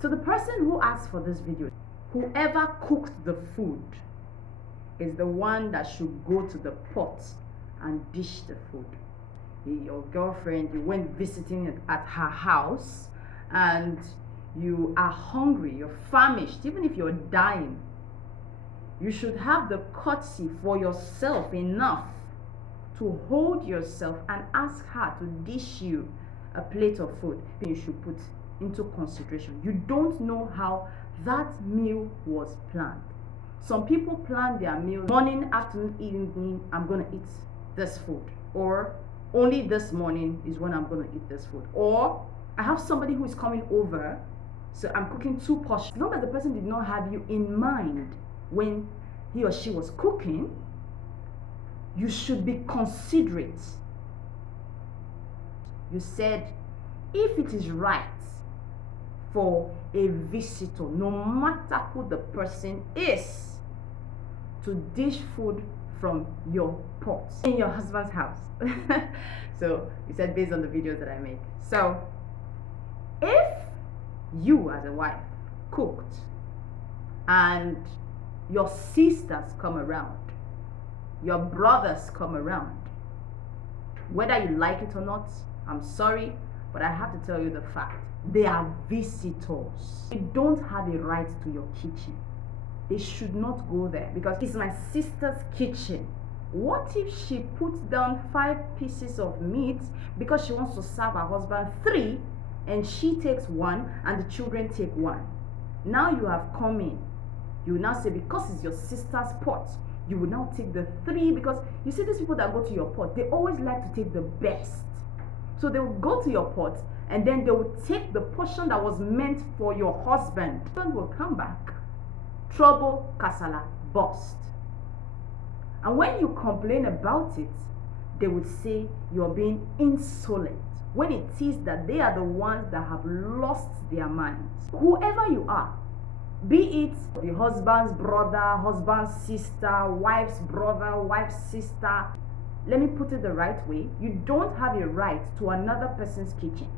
To the person who asked for this video, whoever cooked the food is the one that should go to the pot and dish the food. Your girlfriend, you went visiting at her house and you are hungry, you're famished, even if you're dying, you should have the courtesy for yourself enough to hold yourself and ask her to dish you a plate of food. You should put into consideration. You don't know how that meal was planned. Some people plan their meal morning, afternoon, evening. I'm gonna eat this food, or only this morning is when I'm gonna eat this food, or I have somebody who is coming over, so I'm cooking 2 portions. As long as the person did not have you in mind when he or she was cooking, you should be considerate. You said, if it is right for a visitor, no matter who the person is, to dish food from your pot in your husband's house. So you said based on the videos that I make. So if you as a wife cooked and your sisters come around, your brothers come around, whether you like it or not, I'm sorry, but I have to tell you the fact. They are visitors. They don't have a right to your kitchen. They should not go there because it's my sister's kitchen. What if she puts down 5 pieces of meat because she wants to serve her husband 3 and she takes 1 and the children take 1? Now you have come in. You will now say, because it's your sister's pot, you will now take the 3, because you see these people that go to your pot, they always like to take the best. So they will go to your pot and then they will take the portion that was meant for your husband. Husband will come back. Trouble, kasala, bust. And when you complain about it, they would say you're being insolent, when it is that they are the ones that have lost their minds. Whoever you are, be it the husband's brother, husband's sister, wife's brother, wife's sister, let me put it the right way, you don't have a right to another person's kitchen.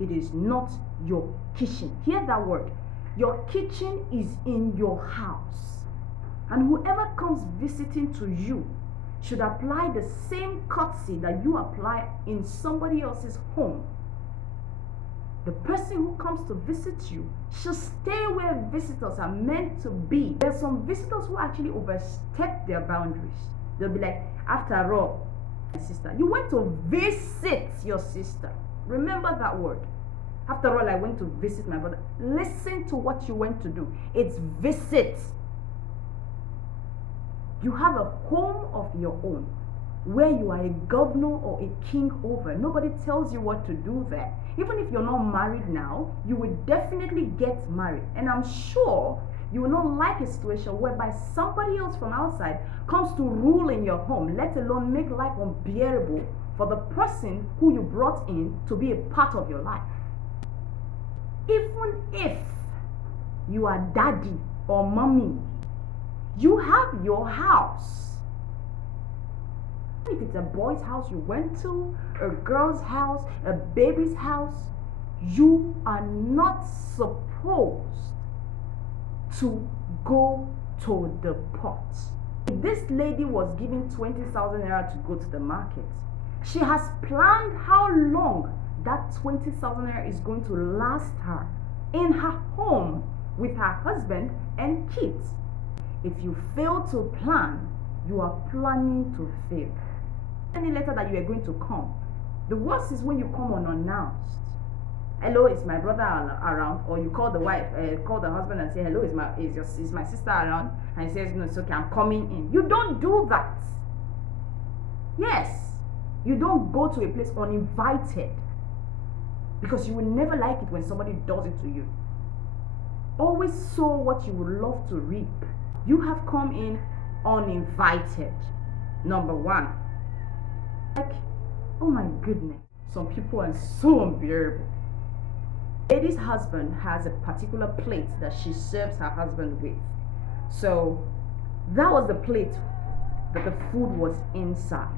It is not your kitchen. Hear that word. Your kitchen is in your house. And whoever comes visiting to you should apply the same courtesy that you apply in somebody else's home. The person who comes to visit you should stay where visitors are meant to be. There are some visitors who actually overstep their boundaries. They'll be like, after all, my sister, you went to visit your sister. Remember that word. After all, I went to visit my brother. Listen to what you went to do. It's visit. You have a home of your own where you are a governor or a king over. Nobody tells you what to do there. Even if you're not married now, you will definitely get married. And I'm sure you will not like a situation whereby somebody else from outside comes to rule in your home, let alone make life unbearable for the person who you brought in to be a part of your life. Even if you are daddy or mommy, you have your house. If it's a boy's house you went to, a girl's house, a baby's house, you are not supposed to go to the pot. If this lady was given 20,000 naira to go to the market, she has planned how long that 20,000 naira is going to last her in her home with her husband and kids. If you fail to plan, you are planning to fail. Any letter that you are going to come, the worst is when you come unannounced. Hello, is my brother around? Or you call the wife, call the husband and say, hello, is my sister around? And he says, no, it's okay, I'm coming in. You don't do that. Yes, you don't go to a place uninvited, because you will never like it when somebody does it to you. Always sow what you would love to reap. You have come in uninvited. Number 1. Like, oh my goodness, some people are so unbearable. Lady's husband has a particular plate that she serves her husband with. So that was the plate that the food was inside.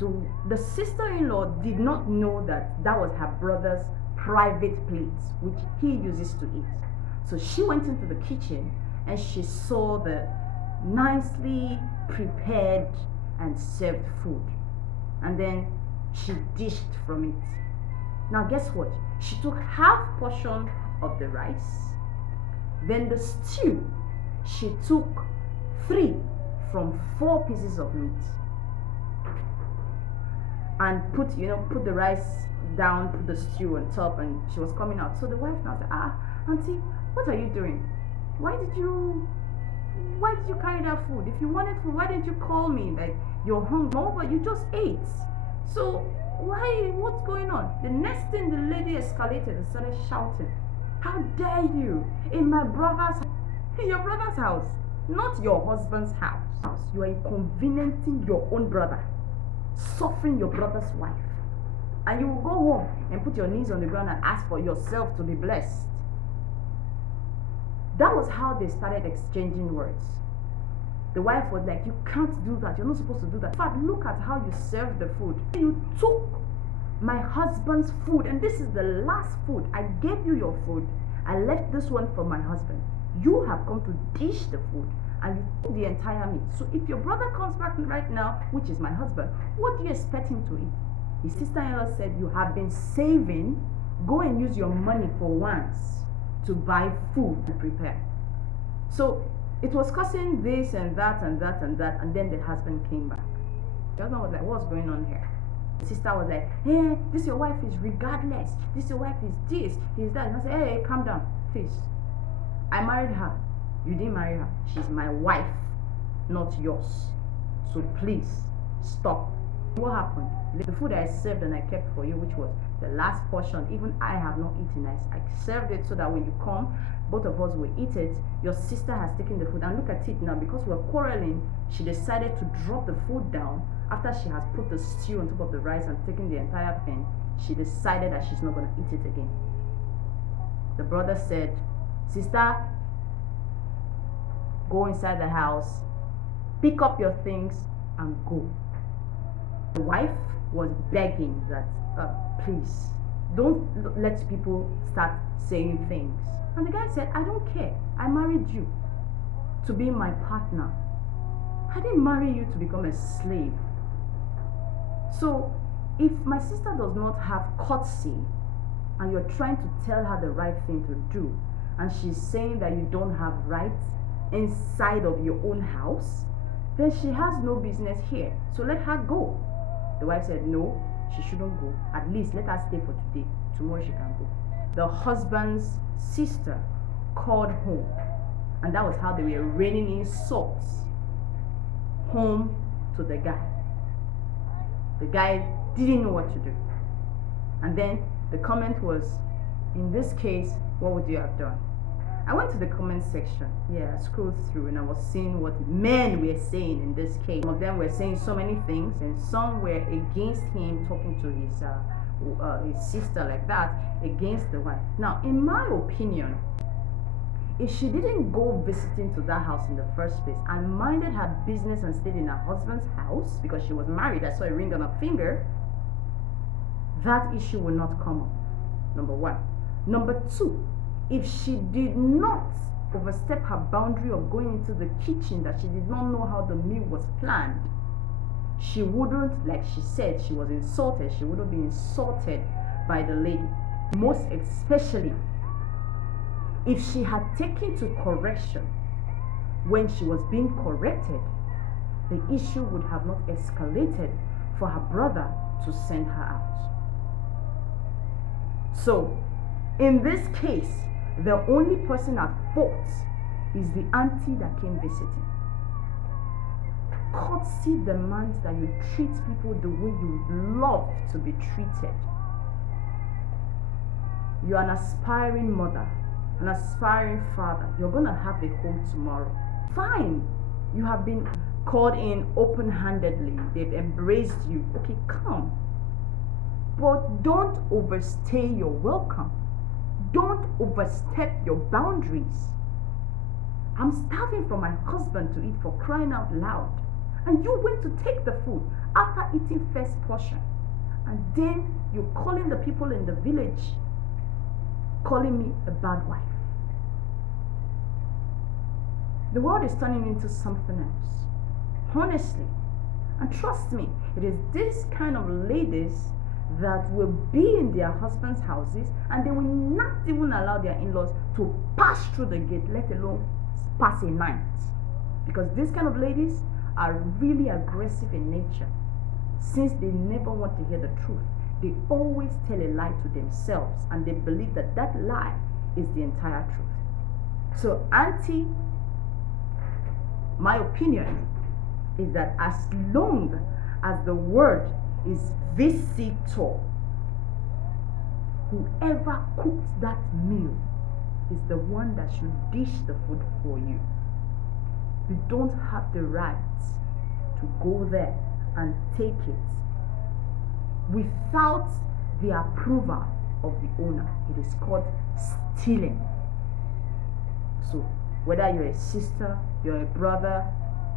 So the sister-in-law did not know that that was her brother's private plate which he uses to eat. So she went into the kitchen and she saw the nicely prepared and served food, and then she dished from it. Now guess what? She took half portion of the rice, then the stew, she took 3 from 4 pieces of meat, and put the rice down, put the stew on top, and she was coming out. So the wife now said, auntie, what are you doing? Why did you carry that food? If you wanted food, why didn't you call me? Like, you're hungry. No, but you just ate. So what's going on? The next thing, the lady escalated and started shouting, how dare you, in your brother's house, not your husband's house. You are inconveniencing your own brother, suffering your brother's wife, and you will go home and put your knees on the ground and ask for yourself to be blessed. That was how they started exchanging words. The wife was like, you can't do that, you're not supposed to do that. In fact, look at how you serve the food. You took my husband's food, and this is the last food. I gave you your food, I left this one for my husband. You have come to dish the food, and you took the entire meat. So if your brother comes back right now, which is my husband, what do you expect him to eat? His sister-in-law said, you have been saving, go and use your money for once to buy food to prepare. So it was causing this and that and that and that, and then the husband came back. The husband was like, what's going on here? The sister was like, hey, this your wife is regardless, this your wife is this, he's that. And I said, hey, calm down, please. I married her, you didn't marry her. She's my wife, not yours. So please stop. What happened? The food I served and I kept for you, which was the last portion, even I have not eaten. I served it so that when you come, both of us will eat it. Your sister has taken the food, and look at it now, because we're quarreling, she decided to drop the food down after she has put the stew on top of the rice and taken the entire thing. She decided that she's not going to eat it again. The brother said, sister, go inside the house, pick up your things and go. The wife was begging that, please, don't let people start saying things. And the guy said, I don't care. I married you to be my partner. I didn't marry you to become a slave. So if my sister does not have courtesy and you're trying to tell her the right thing to do, and she's saying that you don't have rights inside of your own house, then she has no business here. So let her go. The wife said, no, she shouldn't go. At least let her stay for today. Tomorrow she can go. The husband's sister called home, and that was how they were raining insults home to the guy. The guy didn't know what to do. And then the comment was, in this case, what would you have done? I went to the comment section. Yeah, I scrolled through and I was seeing what men were saying in this case. Some of them were saying so many things, and some were against him, talking to his sister like that, against the wife. Now, in my opinion, if she didn't go visiting to that house in the first place and minded her business and stayed in her husband's house because she was married, I saw a ring on her finger, that issue will not come up. Number one. Number two, if she did not overstep her boundary of going into the kitchen, that she did not know how the meal was planned, she wouldn't, like she said, she was insulted, she wouldn't be insulted by the lady. Most especially if she had taken to correction when she was being corrected, the issue would have not escalated for her brother to send her out. So in this case, the only person at fault is the auntie that came visiting. Courtesy demands that you treat people the way you would love to be treated. You're an aspiring mother, an aspiring father. You're going to have a home tomorrow. Fine. You have been called in open-handedly. They've embraced you. Okay, come. But don't overstay your welcome. Don't overstep your boundaries. I'm starving for my husband to eat, for crying out loud. And you went to take the food after eating first portion. And then you're calling the people in the village calling me a bad wife. The world is turning into something else. Honestly. And trust me, it is this kind of ladies that will be in their husbands' houses and they will not even allow their in-laws to pass through the gate, let alone pass a night. Because these kind of ladies are really aggressive in nature. Since they never want to hear the truth, they always tell a lie to themselves and they believe that that lie is the entire truth. So, auntie, my opinion is that as long as the word is visitor, whoever cooked that meal is the one that should dish the food for you. You don't have the right to go there and take it without the approval of the owner. It is called stealing. So whether you're a sister, you're a brother,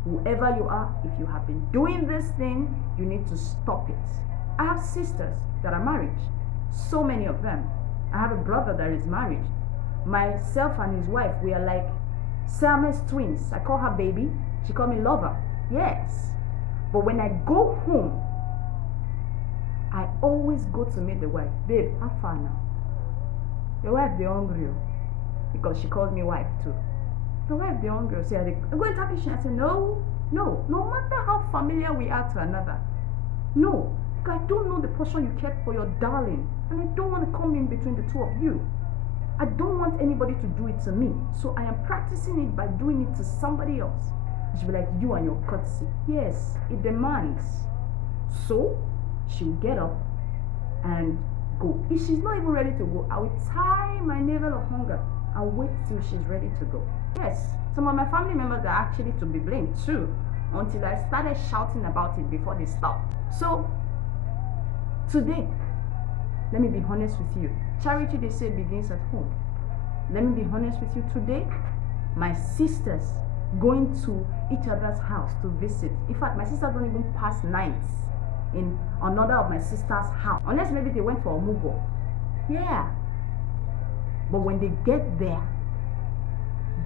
whoever you are, if you have been doing this thing, you need to stop it. I have sisters that are married, so many of them. I have a brother that is married. Myself and his wife, we are like Siamese twins. I call her baby, she call me lover. Yes. But when I go home, I always go to meet the wife. Babe, how far now? Your wife, they hungry, because she calls me wife too. Your wife, they hungry. Say, I'm going to kitchen. I say, no matter how familiar we are to another. No, because I don't know the portion you kept for your darling, and I don't want to come in between the two of you. I don't want anybody to do it to me, so I am practicing it by doing it to somebody else. She'll be like, you and your courtesy. Yes, it demands. So she'll get up and go. If she's not even ready to go, I will tie my navel of hunger and wait till she's ready to go. Yes, some of my family members are actually to be blamed too, until I started shouting about it before they stopped. So today, let me be honest with you. Charity, they say, begins at home. Let me be honest with you today. My sisters going to each other's house to visit. In fact, my sisters don't even pass nights in another of my sister's house, unless maybe they went for a mugo. Yeah. But when they get there,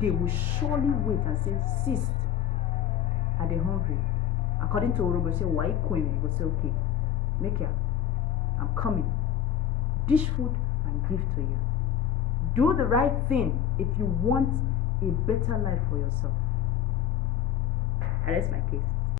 they will surely wait and say, sis, are they hungry? According to Orobo, say, why you going? You will say, okay, make it. I'm coming. Dish food and give to you. Do the right thing if you want a better life for yourself. I rest my case.